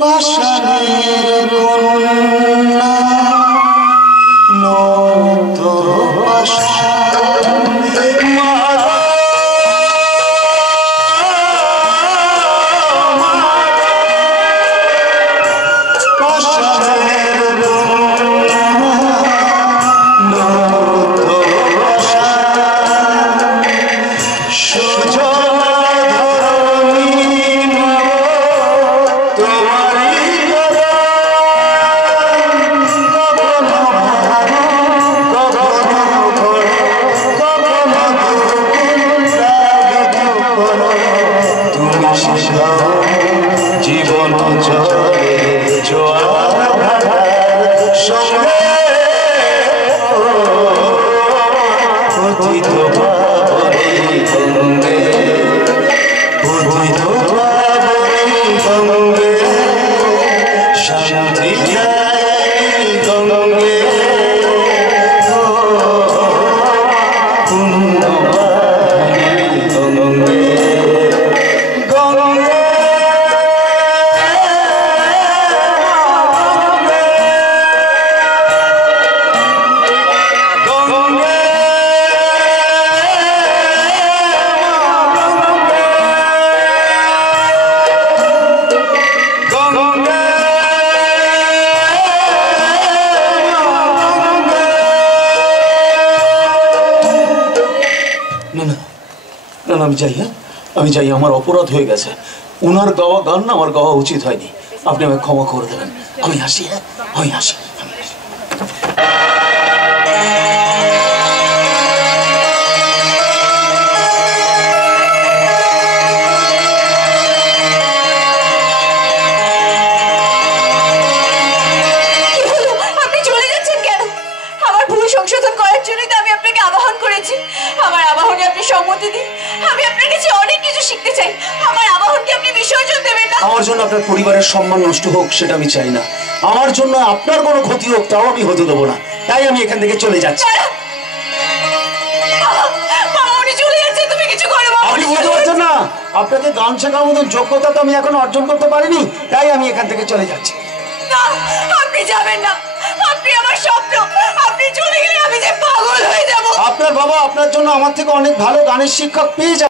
পাষাণের কন্যা নত পাষাণ জীবন চলে জোয়ার সঙ্গে পতিত পাবনি গঙ্গে পতিত পাবনি গঙ্গে শান্তি যায় গঙ্গে পুণ্য পাবনি গঙ্গে আমি যাই, হ্যাঁ আমি যাই, আমার অপরাধ হয়ে গেছে। উনার গাওয়া গান না আমার গাওয়া উচিত হয়নি, আপনি আমাকে ক্ষমা করে দেবেন। আমি আসি, হ্যাঁ আমি আসি। আমার আবাহনে আপনি সম্মতি দিন, আমি আপনার কাছে অনেক কিছু শিখতে চাই। আমার আবাহনকে আপনি বিসর্জন দেবেন না। আমার জন্য আপনার পরিবারের সম্মান নষ্ট হোক সেটা আমি চাই না, আমার জন্য আপনার কোনো ক্ষতি হোক তাও আমি হতে দেবো না, তাই আমি এখান থেকে চলে যাচ্ছি। আপনি বুঝতে পারছেন না, আপনাকে গান শেখার মতন যোগ্যতা তো আমি এখন অর্জন করতে পারিনি, তাই আমি এখান থেকে চলে যাচ্ছি। না, আপনি যাবেন না, আপনি আমার স্বপ্ন, আপনি চলে গেলে আমি যে পাগল হয়ে যাব। আপনার বাবা আপনার জন্য আমার থেকে অনেক ভালো গানের শিক্ষক পেয়ে যাবে।